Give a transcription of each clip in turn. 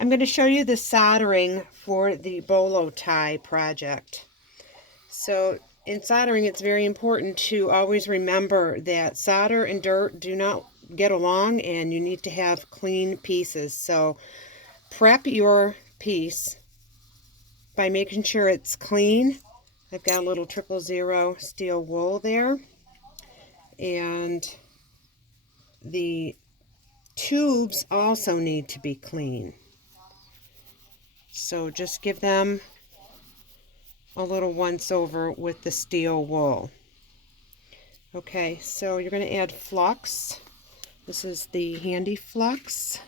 I'm going to show you the soldering for the Bolo Tie project. So in soldering, it's very important to always remember that solder and dirt do not get along, and you need to have clean pieces. So prep your piece by making sure it's clean. I've got a little 000 steel wool there, and the tubes also need to be clean. So just give them a little once over with the steel wool. Okay, so you're going to add Flux. This is the handy Flux.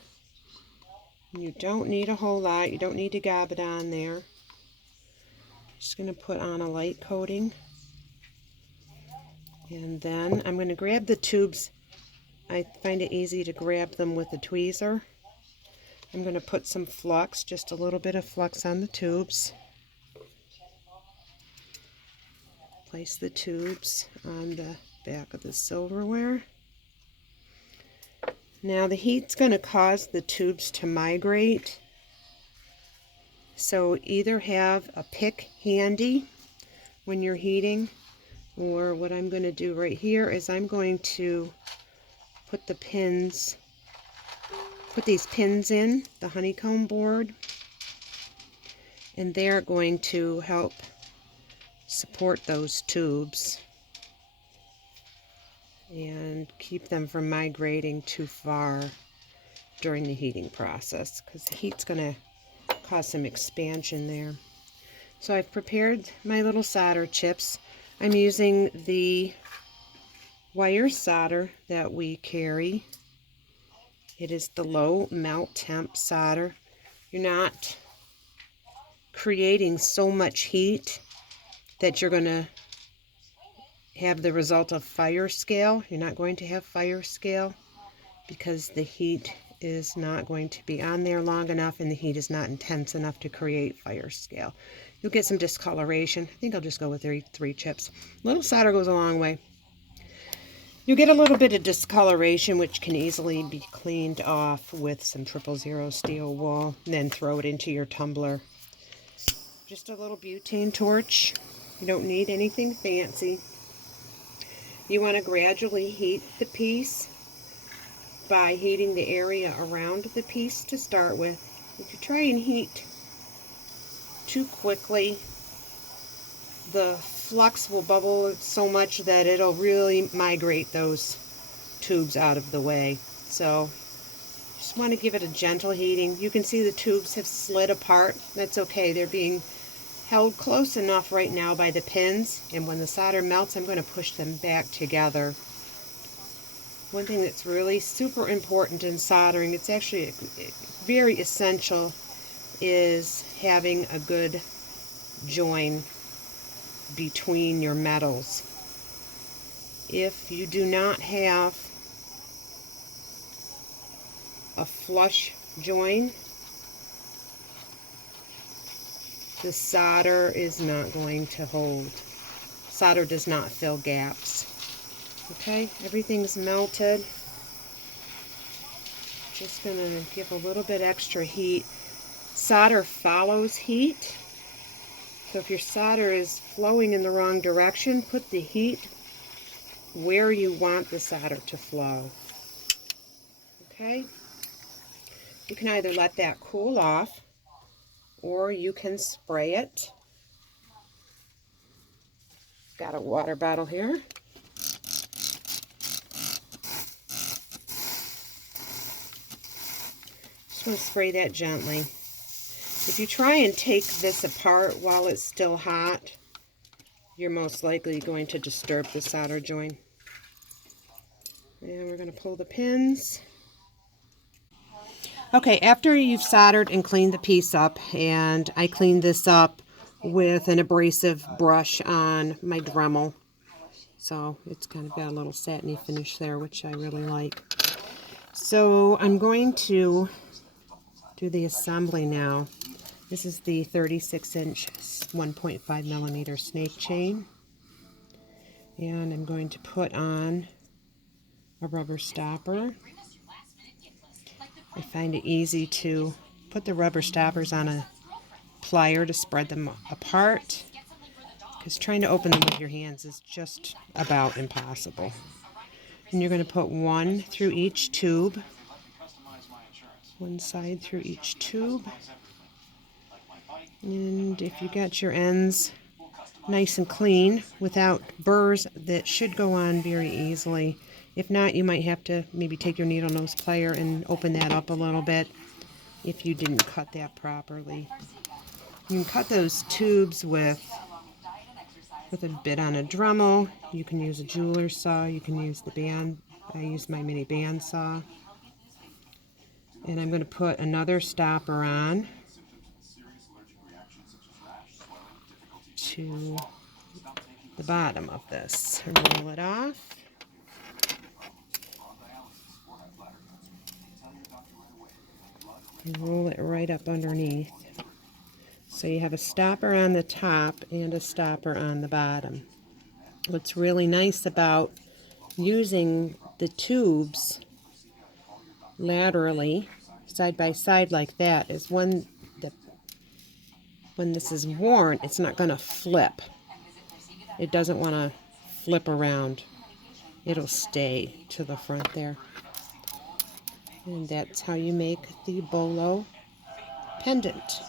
You don't need a whole lot. You don't need to gob it on there. Just going to put on a light coating. And then I'm going to grab the tubes. I find it easy to grab them with a tweezer. I'm going to put some Flux, just a little bit of Flux on the tubes. Place the tubes on the back of the silverware. Now the heat's going to cause the tubes to migrate. So either have a pick handy when you're heating, or what I'm going to do right here is I'm going to put the pins, put these pins in the honeycomb board, and they're going to help support those tubes and keep them from migrating too far during the heating process, because the heat's going to cause some expansion there. So I've prepared my little solder chips. I'm using the wire solder that we carry. It is the low melt temp solder. You're not creating so much heat that you're going to have the result of fire scale. You're not going to have fire scale because the heat is not going to be on there long enough, and the heat is not intense enough to create fire scale. You'll get some discoloration. I think I'll just go with three chips. Little solder goes a long way. You get a little bit of discoloration, which can easily be cleaned off with some 000 steel wool, and then throw it into your tumbler. Just a little butane torch. You don't need anything fancy. You want to gradually heat the piece by heating the area around the piece to start with. If you try and heat too quickly, the flux will bubble so much that it'll really migrate those tubes out of the way. So just want to give it a gentle heating. You can see the tubes have slid apart. That's okay. They're being held close enough right now by the pins, and when the solder melts, I'm going to push them back together. One thing that's really super important in soldering, it's actually very essential, is having a good join between your metals. If you do not have a flush join, the solder is not going to hold. Solder does not fill gaps. Okay, everything's melted. Just going to give a little bit extra heat. Solder follows heat. So if your solder is flowing in the wrong direction, put the heat where you want the solder to flow. Okay? You can either let that cool off, or you can spray it. Got a water bottle here. Just want to spray that gently. If you try and take this apart while it's still hot, you're most likely going to disturb the solder joint. And we're going to pull the pins. Okay, after you've soldered and cleaned the piece up, and I cleaned this up with an abrasive brush on my Dremel. So it's kind of got a little satiny finish there, which I really like. So I'm going to do the assembly now. This is the 36-inch 1.5 millimeter snake chain. And I'm going to put on a rubber stopper. I find it easy to put the rubber stoppers on a plier to spread them apart, because trying to open them with your hands is just about impossible. And you're going to put one through each tube, one side through each tube. And if you got your ends nice and clean without burrs, that should go on very easily. If not, you might have to maybe take your needle nose plier and open that up a little bit if you didn't cut that properly. You can cut those tubes with a bit on a Dremel. You can use a jeweler's saw. You can use the band. I use my mini band saw. And I'm going to put another stopper on to the bottom of this. Roll it off. And roll it right up underneath. So you have a stopper on the top and a stopper on the bottom. What's really nice about using the tubes laterally, side by side like that, is when this is worn, it's not going to flip. It doesn't want to flip around. It'll stay to the front there. And that's how you make the bolo pendant.